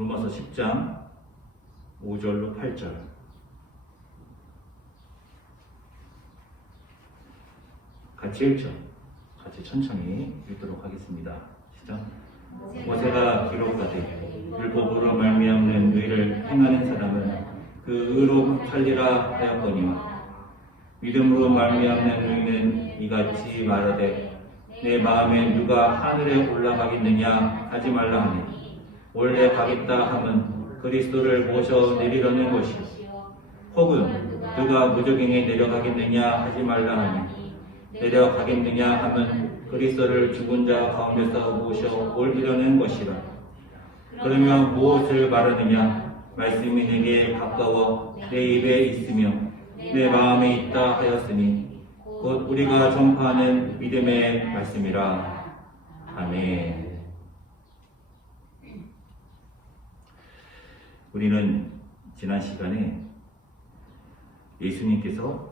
로마서 10장 5절로 8절. 같이 읽죠. 같이 천천히 읽도록 하겠습니다. 시작. 모세가 기록하되 율법으로 말미암는 의를 행하는 사람은 그 의로 살리라 하였거니와 믿음으로 말미암는 의는 이같이 말하되 내 마음에 누가 하늘에 올라가겠느냐 하지 말라 하니 원래 가겠다 함은 그리스도를 모셔 내리려는 것이요 혹은 누가 무저갱에 내려가겠느냐 하지 말라 하니 내려가겠느냐 함은 그리스도를 죽은 자 가운데서 모셔 올리려는 것이라. 그러면 무엇을 말하느냐? 말씀이 내게 가까워 내 입에 있으며 내 마음에 있다 하였으니 곧 우리가 전파하는 믿음의 말씀이라. 아멘. 우리는 지난 시간에 예수님께서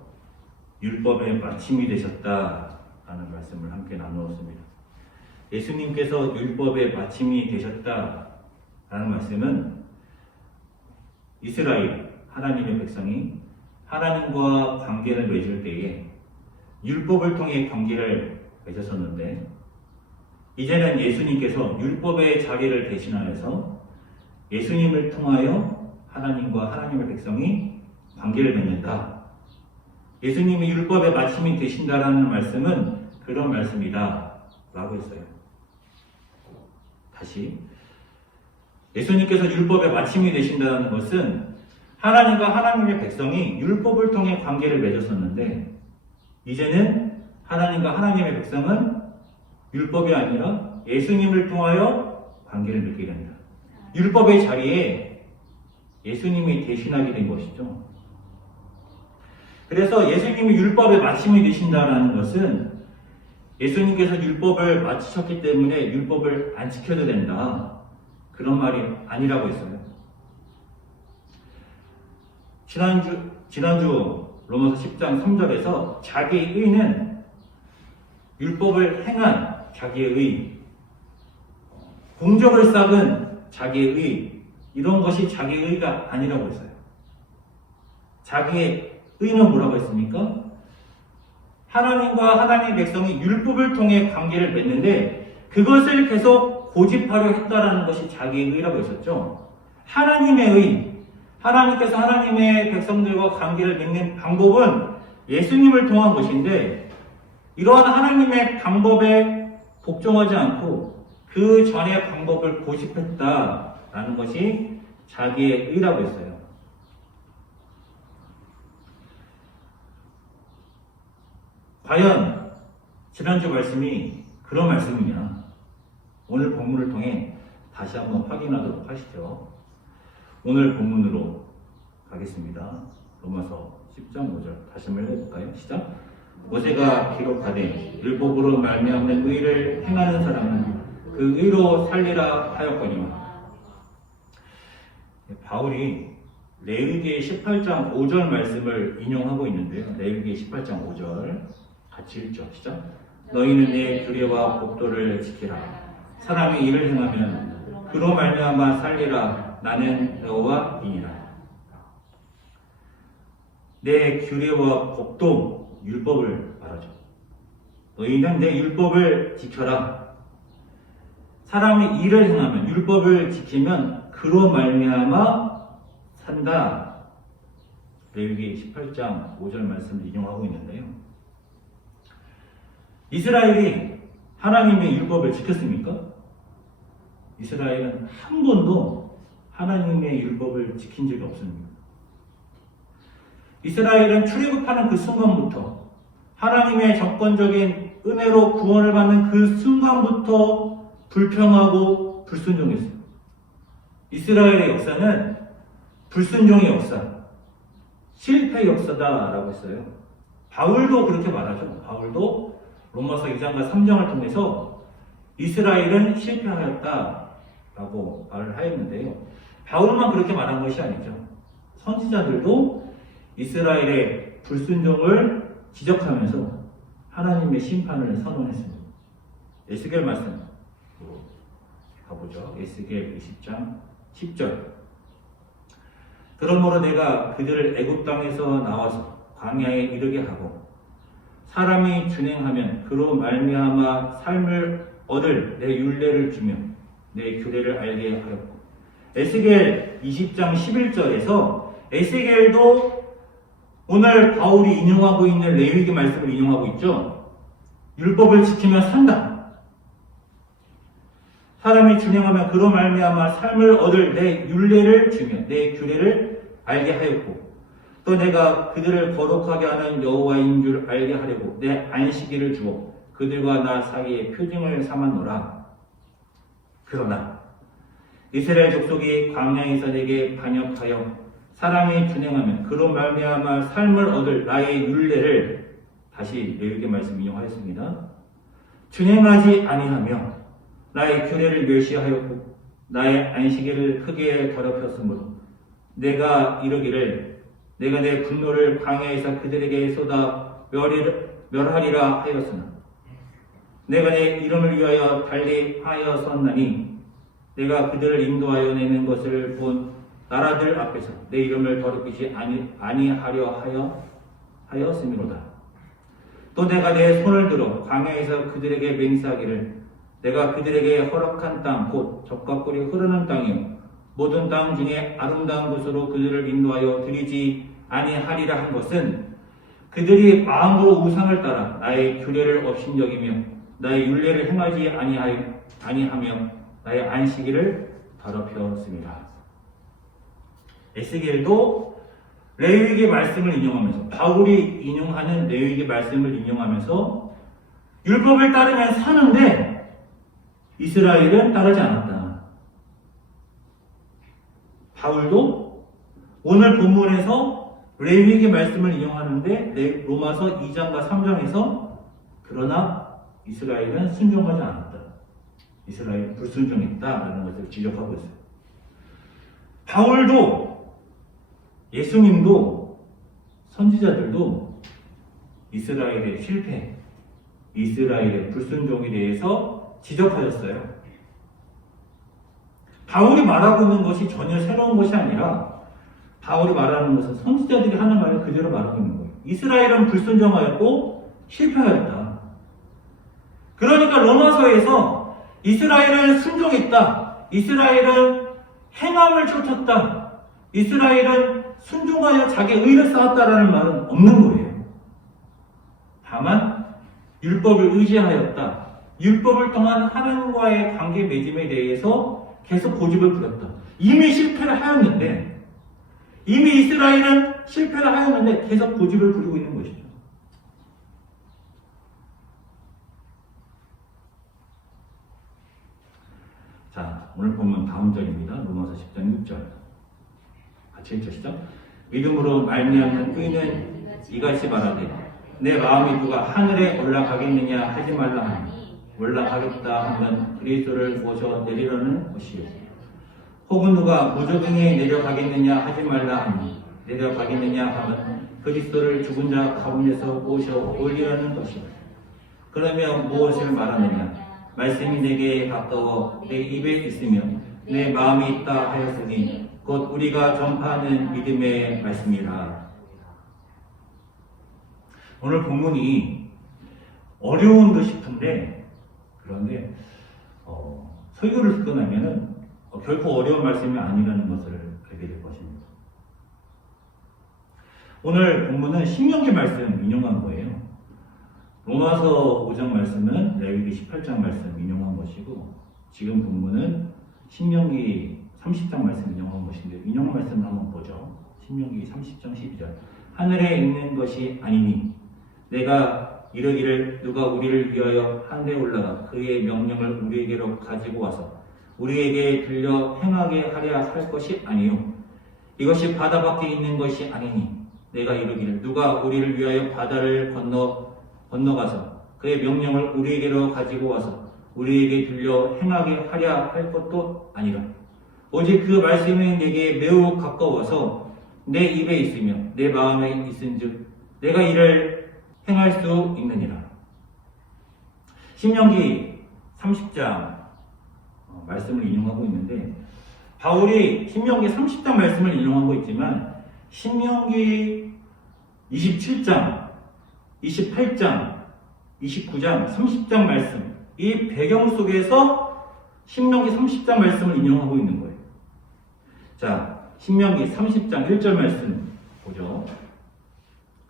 율법의 마침이 되셨다라는 말씀을 함께 나누었습니다. 예수님께서 율법의 마침이 되셨다라는 말씀은 이스라엘, 하나님의 백성이 하나님과 관계를 맺을 때에 율법을 통해 관계를 맺었었는데 이제는 예수님께서 율법의 자리를 대신하여서 예수님을 통하여 하나님과 하나님의 백성이 관계를 맺는다. 예수님이 율법의 마침이 되신다라는 말씀은 그런 말씀이다 라고 했어요. 다시 예수님께서 율법의 마침이 되신다는 것은 하나님과 하나님의 백성이 율법을 통해 관계를 맺었었는데 이제는 하나님과 하나님의 백성은 율법이 아니라 예수님을 통하여 관계를 맺게 된다. 율법의 자리에 예수님이 대신하게 된 것이죠. 그래서 예수님이 율법의 마침이 되신다는 것은 예수님께서 율법을 마치셨기 때문에 율법을 안 지켜도 된다. 그런 말이 아니라고 했어요. 지난주 로마서 10장 3절에서 자기의 의는 율법을 행한 자기의 의, 공적을 쌓은 자기의 의, 이런 것이 자기의 의가 아니라고 했어요. 자기의 의는 뭐라고 했습니까? 하나님과 하나님의 백성이 율법을 통해 관계를 맺는데 그것을 계속 고집하려 했다라는 것이 자기의 의라고 했었죠. 하나님의 의, 하나님께서 하나님의 백성들과 관계를 맺는 방법은 예수님을 통한 것인데 이러한 하나님의 방법에 복종하지 않고 그 전의 방법을 고집했다라는 것이 자기의 의라고 했어요. 과연 지난주 말씀이 그런 말씀이냐? 오늘 본문을 통해 다시 한번 확인하도록 하시죠. 오늘 본문으로 가겠습니다. 로마서 10장 5절 다시 한번 읽어볼까요? 시작. 모세가 기록하되 율법으로 말미암는 의를 행하는 사람은 그 의로 살리라 하였거니와. 바울이 레위기 18장 5절 말씀을 인용하고 있는데요. 레위기 18장 5절 같이 읽죠. 시작. 너희는 내 규례와 법도를 지키라. 사람이 이를 행하면 그로 말미암아 살리라. 나는 여호와이니라. 내 규례와 법도, 율법을 말하죠. 너희는 내 율법을 지켜라. 사람이 이를 행하면, 율법을 지키면 그로 말미암아 산다. 레위기 18장 5절 말씀을 인용하고 있는데요. 이스라엘이 하나님의 율법을 지켰습니까? 이스라엘은 한 번도 하나님의 율법을 지킨 적이 없습니다. 이스라엘은 출애굽하는 그 순간부터 하나님의 정권적인 은혜로 구원을 받는 그 순간부터 불평하고 불순종했어요. 이스라엘의 역사는 불순종의 역사, 실패의 역사다라고 했어요. 바울도 그렇게 말하죠. 바울도 로마서 2장과 3장을 통해서 이스라엘은 실패하였다라고 말을 하였는데요. 바울만 그렇게 말한 것이 아니죠. 선지자들도 이스라엘의 불순종을 지적하면서 하나님의 심판을 선언했습니다. 에스겔 말씀 가보죠. 에스겔 20장 10절. 그러므로 내가 그들을 애굽 땅에서 나와서 광야에 이르게 하고 사람이 준행하면 그로 말미암아 삶을 얻을 내 율례를 주며 내 규례를 알게 하였고. 에스겔 20장 11절에서 에스겔도 오늘 바울이 인용하고 있는 레위기 말씀을 인용하고 있죠. 율법을 지키면 산다. 사람이 준행하면 그로 말미암아 삶을 얻을 내 율례를 주며 내 규례를 알게 하였고 또 내가 그들을 거룩하게 하는 여호와인 줄 알게 하려고 내 안식일을 주어 그들과 나 사이에 표징을 삼았노라. 그러나 이스라엘 족속이 광야에서 내게 반역하여 사람이 준행하면 그로 말미암아 삶을 얻을 나의 율례를 다시 레위기 말씀 인용하였습니다. 준행하지 아니하며 나의 규례를 멸시하였고 나의 안식일을 크게 더럽혔으므로 내가 이르기를 내가 내 분노를 광야에서 그들에게 쏟아 멸하리라 하였으나 내가 내 이름을 위하여 달리 하였었나니 내가 그들을 인도하여 내는 것을 본 나라들 앞에서 내 이름을 더럽히지 아니하려 하였음이로다. 또 내가 내 손을 들어 광야에서 그들에게 맹세하기를 내가 그들에게 허락한 땅 곧 젖과 꿀이 흐르는 땅이요 모든 땅 중에 아름다운 곳으로 그들을 인도하여 드리지 아니하리라 한 것은 그들이 마음으로 우상을 따라 나의 규례를 업신여기며 나의 율례를 행하지 아니하며 나의 안식일을 더럽혔습니다. 에스겔도 레위기 말씀을 인용하면서 바울이 인용하는 레위기 말씀을 인용하면서 율법을 따르면 사는데 이스라엘은 따르지 않았다. 바울도 오늘 본문에서 레위기 말씀을 인용하는데 로마서 2장과 3장에서 그러나 이스라엘은 순종하지 않았다. 이스라엘은 불순종했다라는 것을 지적하고 있어요. 바울도 예수님도 선지자들도 이스라엘의 실패, 이스라엘의 불순종에 대해서 지적하였어요. 바울이 말하고 있는 것이 전혀 새로운 것이 아니라 바울이 말하는 것은 선지자들이 하는 말을 그대로 말하고 있는 거예요. 이스라엘은 불순종하였고 실패하였다. 그러니까 로마서에서 이스라엘은 순종했다. 이스라엘은 행함을 쫓았다. 이스라엘은 순종하여 자기 의를 쌓았다라는 말은 없는 거예요. 다만 율법을 의지하였다. 율법을 통한 하나님과의 관계 맺음에 대해서 계속 고집을 부렸다. 이미 실패를 하였는데 이미 이스라엘은 실패를 하였는데 계속 고집을 부리고 있는 것이죠. 자, 오늘 보면 다음 절입니다. 로마서 10장 6절. 같이 읽으시죠. 믿음으로 말미암는 의는 이같이 말하되 내 마음이 누가 하늘에 올라가겠느냐 하지 말라 하니 올라가겠다 하면 그리스도를 모셔 내리려는 것이요 혹은 누가 무저등에 내려가겠느냐 하지 말라 하니 내려가겠느냐 하면 그리스도를 죽은 자 가운데서 모셔 올리려는 것이요 그러면 무엇을 말하느냐 말씀이 내게 가까워 내 입에 있으며 내 마음이 있다 하였으니 곧 우리가 전파하는 믿음의 말씀이라. 오늘 본문이 어려운 듯 싶은데 그런데 설교를 듣고 나면은 결코 어려운 말씀이 아니라는 것을 알게 될 것입니다. 오늘 본문은 신명기 말씀 인용한 거예요. 로마서 5장 말씀은 레위기 18장 말씀 인용한 것이고 지금 본문은 신명기 30장 말씀 인용한 것인데 인용한 말씀을 한번 보죠. 신명기 30장 12절 하늘에 있는 것이 아니니 내가 이르기를 누가 우리를 위하여 하늘에 올라가 그의 명령을 우리에게로 가지고 와서 우리에게 들려 행하게 하려 할 것이 아니요 이것이 바다 밖에 있는 것이 아니니 내가 이르기를 누가 우리를 위하여 바다를 건너가서 그의 명령을 우리에게로 가지고 와서 우리에게 들려 행하게 하려 할 것도 아니라 오직 그 말씀이 내게 매우 가까워서 내 입에 있으며 내 마음에 있은즉 내가 이를 행할 수 있느니라. 신명기 30장 말씀을 인용하고 있는데 바울이 신명기 30장 말씀을 인용한 거 있지만 신명기 27장, 28장, 29장, 30장 말씀 이 배경 속에서 신명기 30장 말씀을 인용하고 있는 거예요. 자, 신명기 30장 1절 말씀 보죠.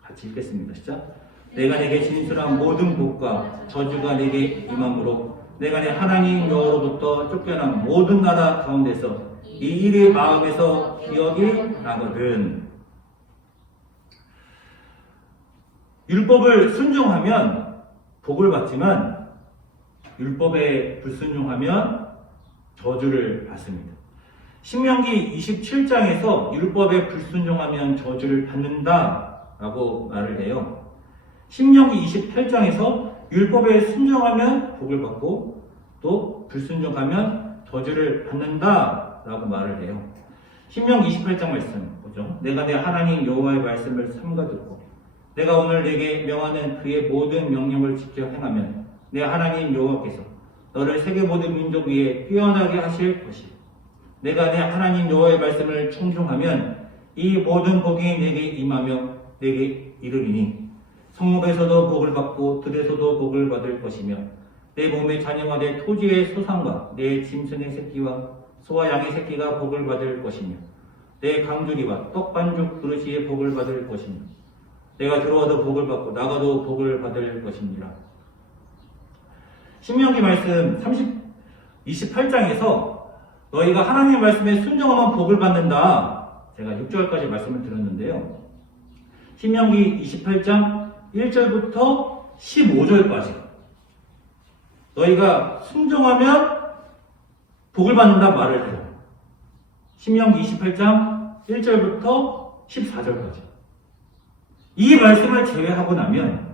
같이 읽겠습니다. 시작. 내가 내게 진술한 모든 복과 저주가 내게 임함으로 내가 내 하나님 여호와로부터 쫓겨난 모든 나라 가운데서 이 일이 마음에서 기억이 나거든. 율법을 순종하면 복을 받지만 율법에 불순종하면 저주를 받습니다. 신명기 27장에서 율법에 불순종하면 저주를 받는다라고 말을 해요. 신명기 28장에서 율법에 순종하면 복을 받고 또 불순종하면 저주를 받는다라고 말을 해요. 신명기 28장 말씀 보죠. 내가 내 하나님 여호와의 말씀을 삼가 듣고 내가 오늘 내게 명하는 그의 모든 명령을 지켜 행하면 내 하나님 여호와께서 너를 세계 모든 민족 위에 뛰어나게 하실 것이고 내가 내 하나님 여호와의 말씀을 청종하면 이 모든 복이 내게 임하며 내게 이르리니 성읍에서도 복을 받고 들에서도 복을 받을 것이며 내 몸의 자녀와 내 토지의 소산과 내 짐승의 새끼와 소와 양의 새끼가 복을 받을 것이며 내 강주리와 떡반죽 그릇이 복을 받을 것이며 내가 들어와도 복을 받고 나가도 복을 받을 것이니라. 신명기 말씀 28장에서 너희가 하나님의 말씀에 순종하면 복을 받는다. 제가 6절까지 말씀을 드렸는데요. 신명기 28장 1절부터 15절까지 너희가 순종하면 복을 받는다 말을 해요. 신명기 28장 1절부터 14절까지 이 말씀을 제외하고 나면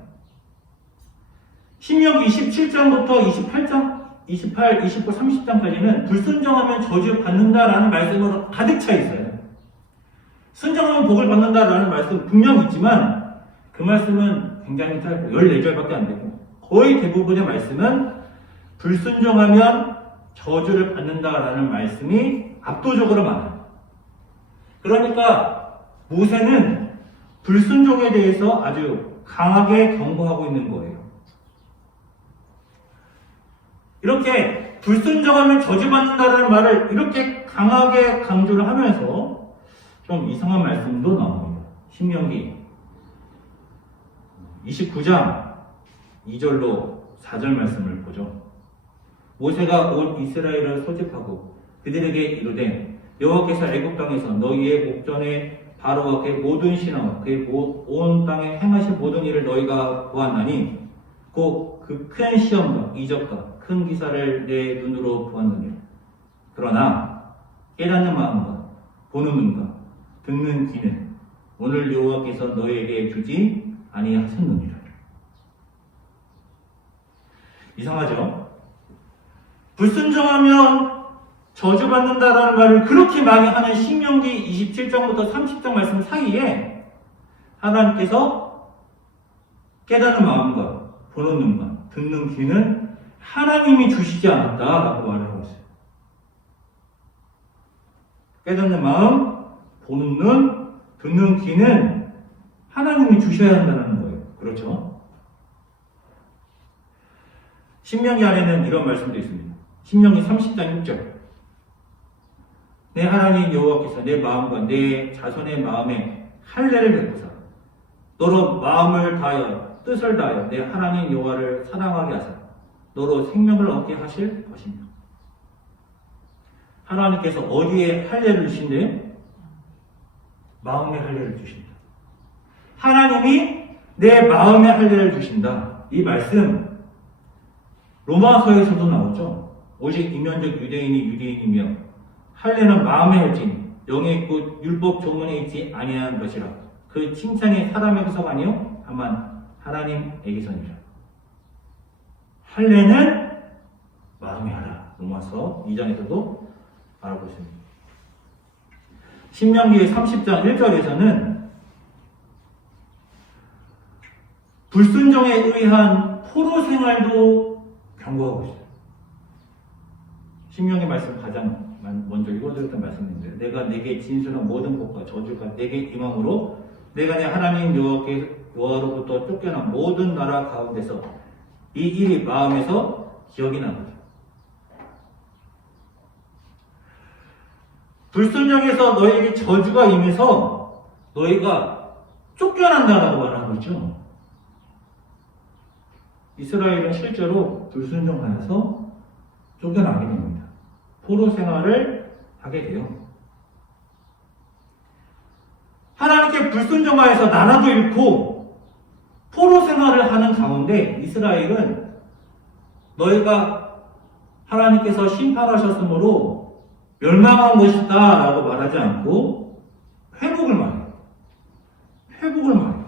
신명기 27장부터 28장, 28, 29, 30장까지는 불순종하면 저주 받는다라는 말씀으로 가득 차 있어요. 순종하면 복을 받는다라는 말씀 분명히 있지만 그 말씀은 굉장히 짧고 14절밖에 안 되고 거의 대부분의 말씀은 불순종하면 저주를 받는다라는 말씀이 압도적으로 많아요. 그러니까 모세는 불순종에 대해서 아주 강하게 경고하고 있는 거예요. 이렇게 불순종하면 저주받는다는 말을 이렇게 강하게 강조를 하면서 좀 이상한 말씀도 나옵니다. 신명기 29장 2절로 4절 말씀을 보죠. 모세가 온 이스라엘을 소집하고 그들에게 이르되 여호와께서 애굽 땅에서 너희의 목전에 바로와 그의 모든 신하와 그의 온 땅에 행하신 모든 일을 너희가 보았나니 곧 그 큰 시험과 이적과 큰 기사를 내 눈으로 보았느니라. 그러나 깨닫는 마음과 보는 눈과 듣는 귀는 오늘 여호와께서 너희에게 주지 아니하셨느니라. 이상하죠? 불순종하면 저주받는다라는 말을 그렇게 많이 하는 신명기 27장부터 30장 말씀 사이에 하나님께서 깨닫는 마음과 보는 눈과 듣는 귀는 하나님이 주시지 않았다라고 말을 하고 있어요. 깨닫는 마음, 보는 눈, 듣는 귀는 하나님이 주셔야 한다는 거예요. 그렇죠? 신명기 안에는 이런 말씀도 있습니다. 신명기 30장 6절 내 하나님 여호와께서 내 마음과 내 자손의 마음에 할례를 베푸사 너로 마음을 다하여 뜻을 다하여 내 하나님 여호와를 사랑하게 하사 너로 생명을 얻게 하실 것입니다. 하나님께서 어디에 할례를 주신대요? 마음의 할례를 주신다. 하나님이 내 마음의 할례를 주신다. 이 말씀 로마서에서도 나오죠. 오직 이면적 유대인이 유대인이며 할례는 마음에 할지니 영에 있고 율법 조문에 있지 아니한 것이라. 그 칭찬이 사람에게서가 아니요 다만 하나님에게서니라. 할례는 마음에 하라. 로마서 2장에서도 말하고 있습니다. 신명기 30장 1절에서는 불순종에 의한 포로 생활도 경고하고 있어요. 신명기 말씀 가장 먼저 읽어드렸던 말씀인데요. 내가 내게 진술한 모든 복과 저주가 내게 임함으로 내가 내 하나님 여호와로부터 쫓겨난 모든 나라 가운데서 이 일이 마음에서 기억이 나거든. 불순종에서 너에게 저주가 임해서 너희가 쫓겨난다라고 말하고 있죠. 이스라엘은 실제로 불순종하여서 쫓겨나게 됩니다. 포로 생활을 하게 돼요. 하나님께 불순종하여서 나라도 잃고 포로 생활을 하는 가운데 이스라엘은 너희가 하나님께서 심판하셨으므로 멸망한 것이다 라고 말하지 않고 회복을 말해요. 회복을 말해요.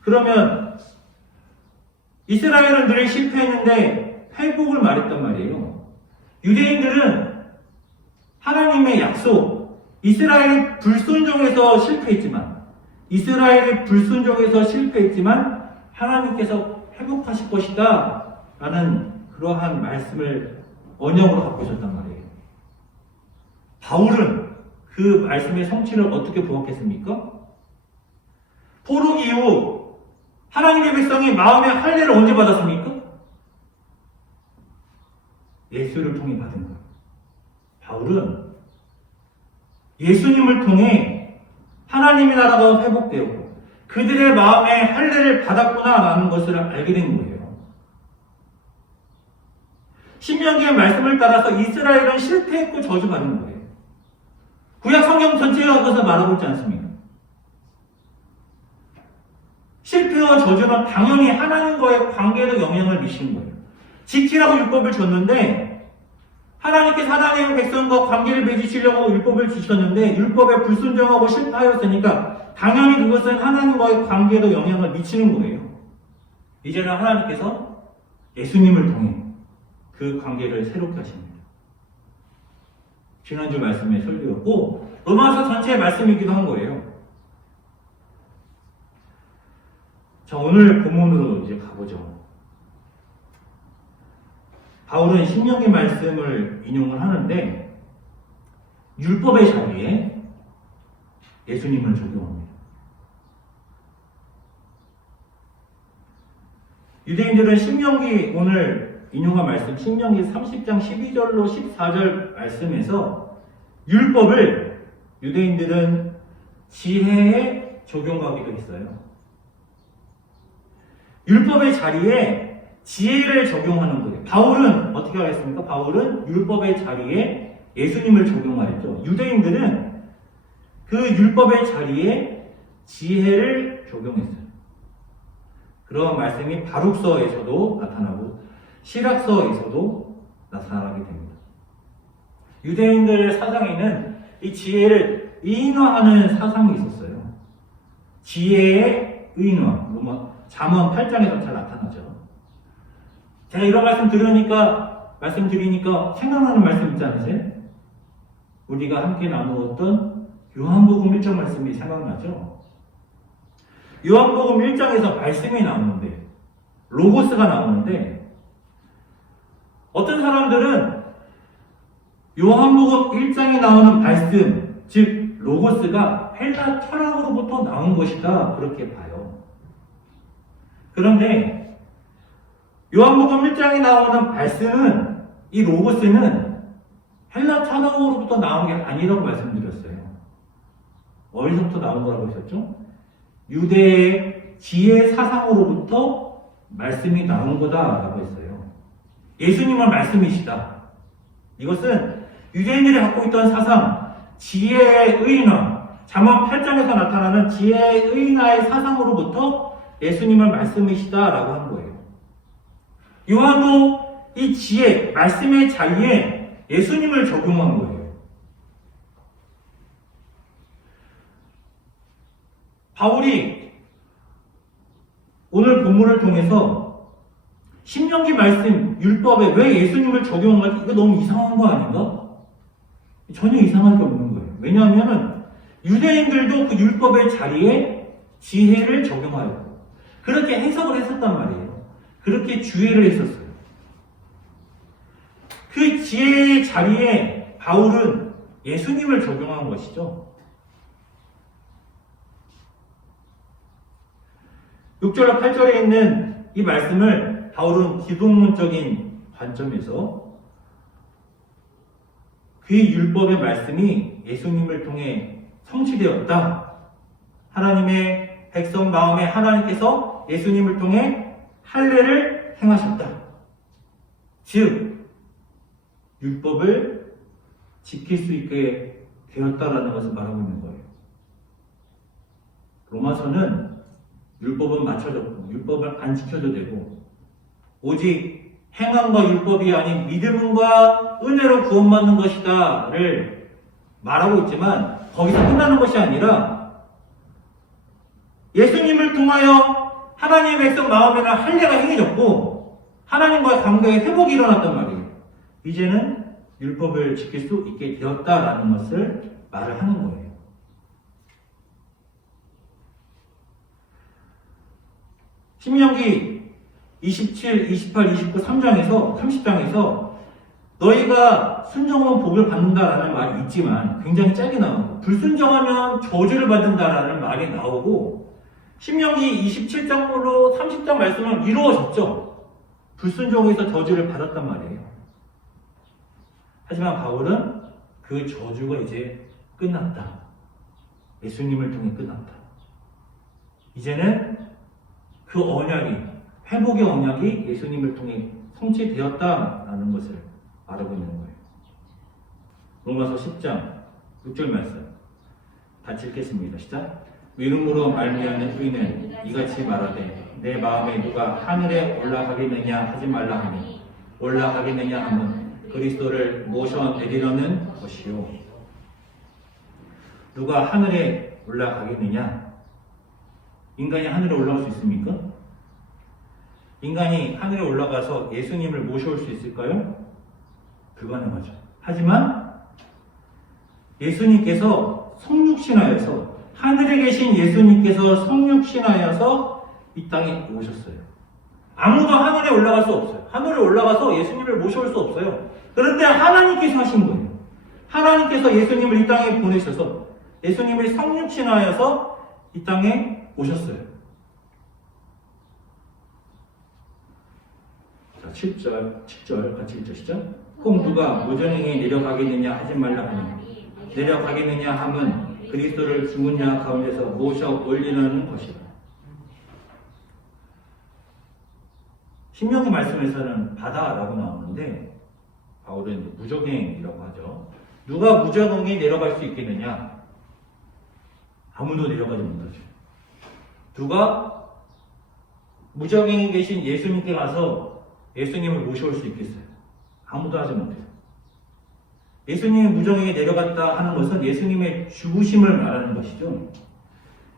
그러면 이스라엘은 늘 실패했는데 회복을 말했단 말이에요. 유대인들은 하나님의 약속, 이스라엘이 불순종해서 실패했지만 하나님께서 회복하실 것이다 라는 그러한 말씀을 언약으로 갖고 있었단 말이에요. 바울은 그 말씀의 성취를 어떻게 부각했습니까? 포로 이후 하나님의 백성이 마음의 할례를 언제 받았습니까? 예수를 통해 받은 거예요. 바울은 예수님을 통해 하나님의 나라가 회복되었고 그들의 마음에 할례를 받았구나라는 것을 알게 된 거예요. 신명기의 말씀을 따라서 이스라엘은 실패했고 저주받는 거예요. 구약 성경 전체가 그것을 말하고 있지 않습니까? 실패와 저주는 당연히 하나님과의 관계에도 영향을 미치는 거예요. 지키라고 율법을 줬는데 하나님께서 하나님의 백성과 관계를 맺으시려고 율법을 주셨는데 율법에 불순종하고 실패하였으니까 당연히 그것은 하나님과의 관계에도 영향을 미치는 거예요. 이제는 하나님께서 예수님을 통해 그 관계를 새롭게 하십니다. 지난주 말씀의 설교였고 로마서 전체의 말씀이기도 한 거예요. 자, 오늘 본문으로 이제 가보죠. 바울은 신명기 말씀을 인용을 하는데 율법의 자리에 예수님을 적용합니다. 유대인들은 신명기 오늘 인용한 말씀 신명기 30장 12절로 14절 말씀에서 율법을 유대인들은 지혜에 적용하기도 했어요. 율법의 자리에 지혜를 적용하는 거예요. 바울은 어떻게 하겠습니까? 바울은 율법의 자리에 예수님을 적용하였죠. 유대인들은 그 율법의 자리에 지혜를 적용했어요. 그런 말씀이 바룩서에서도 나타나고 시락서에서도 나타나게 됩니다. 유대인들의 사상에는 이 지혜를 의인화하는 사상이 있었어요. 지혜의 의인화. 잠언 8장에서 잘 나타나죠. 제가 이런 말씀드리니까 생각나는 말씀 있지 않으세요? 우리가 함께 나누었던 요한복음 1장 말씀이 생각나죠? 요한복음 1장에서 말씀이 나오는데 로고스가 나오는데 어떤 사람들은 요한복음 1장에 나오는 말씀, 즉 로고스가 헬라 철학으로부터 나온 것이다 그렇게 봐요. 그런데 요한복음 1장에 나오는 말씀은 이 로고스는 헬라 철학으로부터 나온 게 아니라고 말씀드렸어요. 어디서부터 나온 거라고 했었죠? 유대의 지혜 사상으로부터 말씀이 나온 거다라고 했어요. 예수님은 말씀이시다. 이것은 유대인들이 갖고 있던 사상, 지혜의 의인화, 잠언 8장에서 나타나는 지혜의 의인화의 사상으로부터 예수님은 말씀이시다라고 한 거예요. 요한도 이 지혜, 말씀의 자리에 예수님을 적용한 거예요. 바울이 오늘 본문을 통해서 신명기 말씀, 율법에 왜 예수님을 적용한 건지 이거 너무 이상한 거 아닌가? 전혀 이상한 게 없는 거예요. 왜냐하면 유대인들도 그 율법의 자리에 지혜를 적용하였고 그렇게 해석을 했었단 말이에요. 그렇게 주의를 했었어요. 그 그 지혜의 자리에 바울은 예수님을 적용한 것이죠. 6절과 8절에 있는 이 말씀을 바울은 기독론적인 관점에서 그 율법의 말씀이 예수님을 통해 성취되었다. 하나님의 백성 마음에 하나님께서 예수님을 통해 할례를 행하셨다. 즉 율법을 지킬 수 있게 되었다라는 것을 말하고 있는 거예요. 로마서는 율법은 맞춰졌고 율법을 안 지켜도 되고 오직 행함과 율법이 아닌 믿음과 은혜로 구원받는 것이다를 말하고 있지만 거기서 끝나는 것이 아니라 예수님을 통하여 하나님의 백성 마음에는 할례가 행해졌고 하나님과의 관계의 회복이 일어났단 말이에요. 이제는 율법을 지킬 수 있게 되었다라는 것을 말을 하는 거예요. 신명기 27, 28, 29, 30장에서 너희가 순종하면 복을 받는다라는 말이 있지만 굉장히 짧게 나오고 불순종하면 저주를 받는다라는 말이 나오고 신명기 27장으로 30장 말씀은 이루어졌죠. 불순종해서 저주를 받았단 말이에요. 하지만 바울은 그 저주가 이제 끝났다. 예수님을 통해 끝났다. 이제는 그 언약이 회복의 언약이 예수님을 통해 성취되었다라는 것을 말하고 있는 거예요. 로마서 10장 6절 말씀 같이 읽겠습니다. 시작. 이름으로 말미암는 의는 이같이 말하되 내 마음에 누가 하늘에 올라가겠느냐 하지 말라 하니 올라가겠느냐 하면 그리스도를 모셔내리려는 것이요. 누가 하늘에 올라가겠느냐? 인간이 하늘에 올라갈 수 있습니까? 인간이 하늘에 올라가서 예수님을 모셔올 수 있을까요? 불가능하죠. 하지만 예수님께서 성육신하여서 하늘에 계신 예수님께서 성육신하여서 이 땅에 오셨어요. 아무도 하늘에 올라갈 수 없어요. 하늘에 올라가서 예수님을 모셔올 수 없어요. 그런데 하나님께서 하신 거예요. 하나님께서 예수님을 이 땅에 보내셔서 예수님을 성육신하여서 이 땅에 오셨어요. 자, 7절 같이 읽으시죠. 혹 누가 무전행에 내려가겠느냐 하지 말라 하니 내려가겠느냐 함은 그리스도를 죽은 자 가운데서 모셔 올리는 것이다. 신명기 말씀에서는 바다라고 나오는데 바울은 무적행이라고 하죠. 누가 무적행에 내려갈 수 있겠느냐? 아무도 내려가지 못하죠. 누가 무적행에 계신 예수님께 가서 예수님을 모셔올 수 있겠어요? 아무도 하지 못해요. 예수님이 무정행에 내려갔다 하는 것은 예수님의 죽으심을 말하는 것이죠.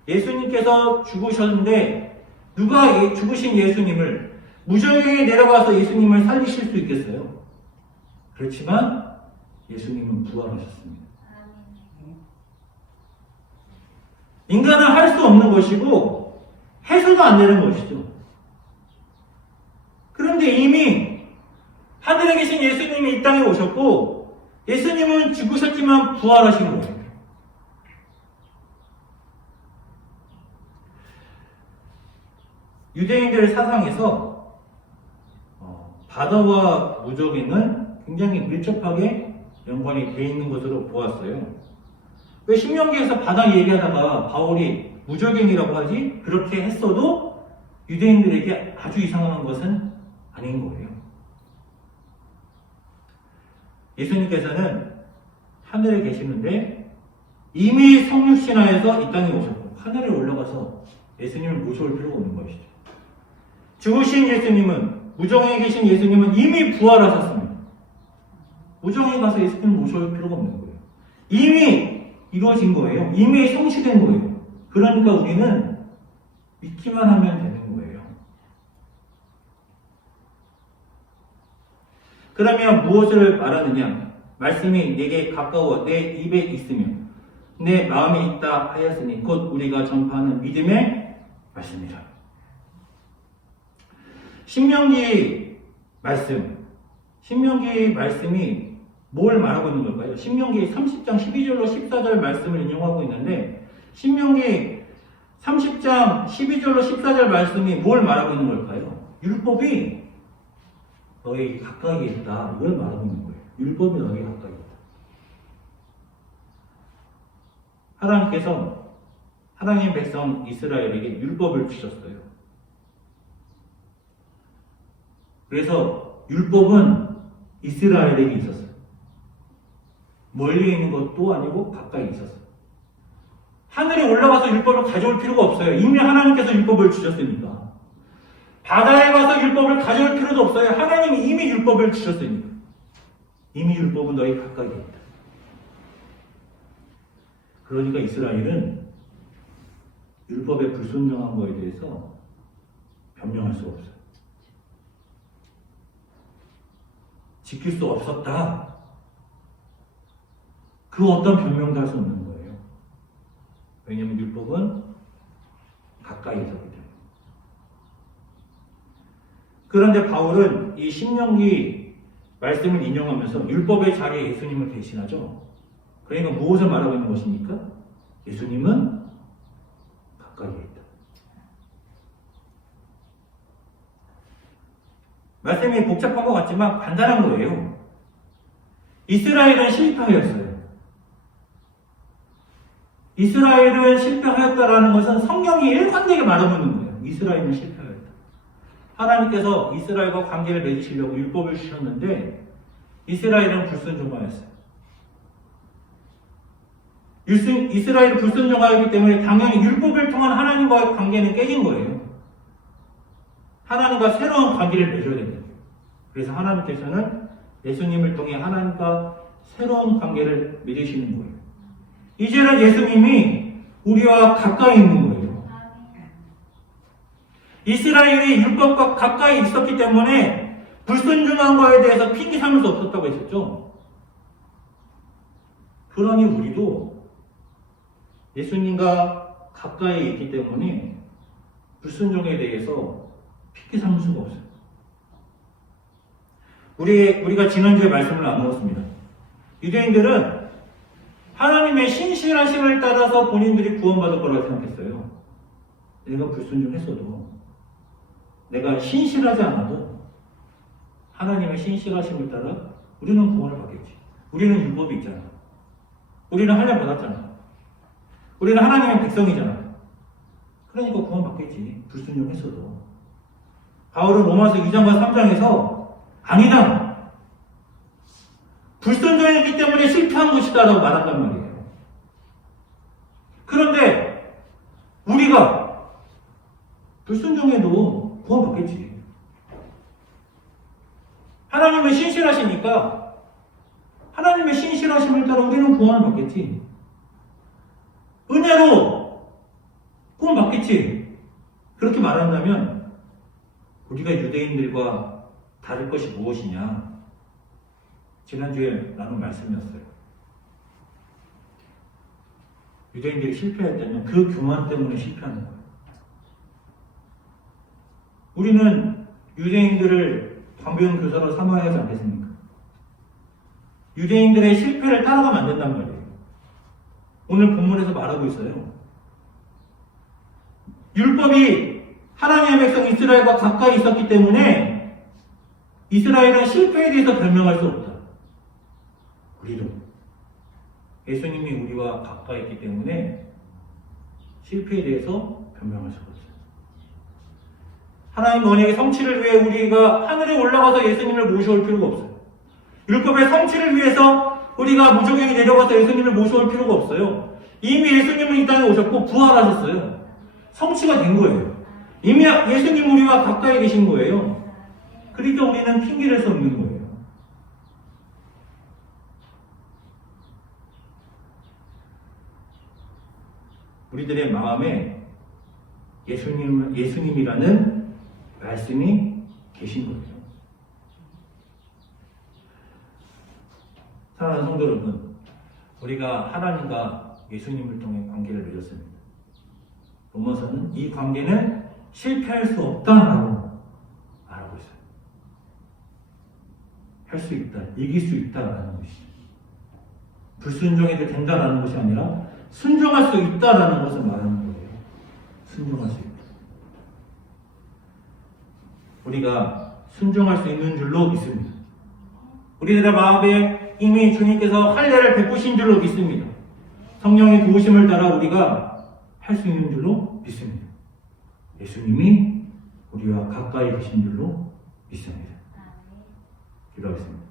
예수님께서 죽으셨는데 누가 죽으신 예수님을 무정행에 내려가서 예수님을 살리실 수 있겠어요? 그렇지만 예수님은 부활하셨습니다. 인간은 할 수 없는 것이고 해서도 안 되는 것이죠. 그런데 이미 하늘에 계신 예수님이 이 땅에 오셨고 예수님은 죽으셨지만 부활하신 거예요. 유대인들 사상에서 바다와 무적행은 굉장히 밀접하게 연관이 되어 있는 것으로 보았어요. 왜 신명기에서 바다 얘기하다가 바울이 무적행이라고 하지? 그렇게 했어도 유대인들에게 아주 이상한 것은 아닌 거예요. 예수님께서는 하늘에 계시는데 이미 성육신하여서 이 땅에 오셨고 하늘에 올라가서 예수님을 모셔올 필요가 없는 것이죠. 죽으신 예수님은 무정에 계신 예수님은 이미 부활하셨습니다. 무정에 가서 예수님을 모셔올 필요가 없는 거예요. 이미 이루어진 거예요. 이미 성취된 거예요. 그러니까 우리는 믿기만 하면 되는 거예요. 그러면 무엇을 말하느냐? 말씀이 내게 가까워 내 입에 있으며 내 마음에 있다 하였으니 곧 우리가 전파하는 믿음의 말씀이라. 신명기 말씀 신명기 말씀이 뭘 말하고 있는 걸까요? 신명기 30장 12절로 14절 말씀을 인용하고 있는데 신명기 30장 12절로 14절 말씀이 뭘 말하고 있는 걸까요? 율법이 너희 가까이에 있다. 이걸 말하고 있는 거예요. 율법이 너희 가까이에 있다. 하나님께서 하나님의 백성 이스라엘에게 율법을 주셨어요. 그래서 율법은 이스라엘에게 있었어요. 멀리 있는 것도 아니고 가까이 있었어요. 하늘에 올라가서 율법을 가져올 필요가 없어요. 이미 하나님께서 율법을 주셨으니까. 바다에 가서 율법을 가져올 필요도 없어요. 하나님이 이미 율법을 주셨으니까. 이미 율법은 너희 가까이에 있다. 그러니까 이스라엘은 율법에 불순종한 거에 대해서 변명할 수가 없어요. 지킬 수 없었다. 그 어떤 변명도 할 수 없는 거예요. 왜냐하면 율법은 가까이 있었기 때문에. 그런데 바울은 이 신명기 말씀을 인용하면서 율법의 자리에 예수님을 대신하죠. 그러니까 무엇을 말하고 있는 것입니까? 예수님은 가까이에 있다. 말씀이 복잡한 것 같지만 간단한 거예요. 이스라엘은 실패하였어요. 이스라엘은 실패하였다라는 것은 성경이 일관되게 말하고 있는 거예요. 이스라엘은 실패하였다. 하나님께서 이스라엘과 관계를 맺으시려고 율법을 주셨는데 이스라엘은 불순종하였어요. 이스라엘이 불순종하였기 때문에 당연히 율법을 통한 하나님과의 관계는 깨진 거예요. 하나님과 새로운 관계를 맺어야 된다. 그래서 하나님께서는 예수님을 통해 하나님과 새로운 관계를 맺으시는 거예요. 이제는 예수님이 우리와 가까이 있는 거예요. 이스라엘이 율법과 가까이 있었기 때문에 불순종한 거에 대해서 핑계 삼을 수 없었다고 했었죠. 그러니 우리도 예수님과 가까이 있기 때문에 불순종에 대해서 핑계 삼을 수가 없어요. 우리가 지난주에 말씀을 나누었습니다. 유대인들은 하나님의 신실하심을 따라서 본인들이 구원받을 거라고 생각했어요. 내가 불순종했어도 내가 신실하지 않아도 하나님의 신실하심을 따라 우리는 구원을 받겠지. 우리는 율법이 있잖아. 우리는 하나님 받았잖아. 우리는 하나님의 백성이잖아. 그러니까 구원받겠지. 불순종했어도. 바울은 로마서 2장과 3장에서 아니다. 불순종했기 때문에 실패한 것이다 라고 말한단 말이에요. 그런데 우리가 불순종해도 구원받겠지. 하나님의 신실하시니까 하나님의 신실하심을 따라 우리는 구원을 받겠지. 은혜로 구원받겠지. 그렇게 말한다면 우리가 유대인들과 다를 것이 무엇이냐? 지난주에 나눈 말씀이었어요. 유대인들이 실패했다면 그 교만 때문에 실패하는 거예요. 우리는 유대인들을 광배운 교사로 삼아야 하지 않겠습니까? 유대인들의 실패를 따라가면 안 된단 말이에요. 오늘 본문에서 말하고 있어요. 율법이 하나님의 백성 이스라엘과 가까이 있었기 때문에 이스라엘은 실패에 대해서 변명할 수 없다. 우리도 예수님이 우리와 가까이 있기 때문에 실패에 대해서 변명할 수가 없어요. 하나님 언약의 성취를 위해 우리가 하늘에 올라가서 예수님을 모셔올 필요가 없어요. 율법의 성취를 위해서 우리가 무적행이 내려가서 예수님을 모셔올 필요가 없어요. 이미 예수님은 이 땅에 오셨고 부활하셨어요. 성취가 된 거예요. 이미 예수님 우리와 가까이 계신 거예요. 그러니까 우리는 핑계를 수 없는 거예요. 우리들의 마음에 예수님이라는 말씀이 계신 거예요. 사랑하는 성도 여러분, 우리가 하나님과 예수님을 통해 관계를 맺었습니다. 로마서는 이 관계는 실패할 수 없다라고 말하고 있어요. 할 수 있다, 이길 수 있다라는 것이죠. 불순종해도 된다라는 것이 아니라 순종할 수 있다라는 것을 말하는 거예요. 순종할 수 있다. 우리가 순종할 수 있는 줄로 믿습니다. 우리들의 마음에 이미 주님께서 할례를 베푸신 줄로 믿습니다. 성령의 도우심을 따라 우리가 할 수 있는 줄로 믿습니다. 예수님이 우리와 가까이 계신 줄로 믿습니다. 기도하겠습니다.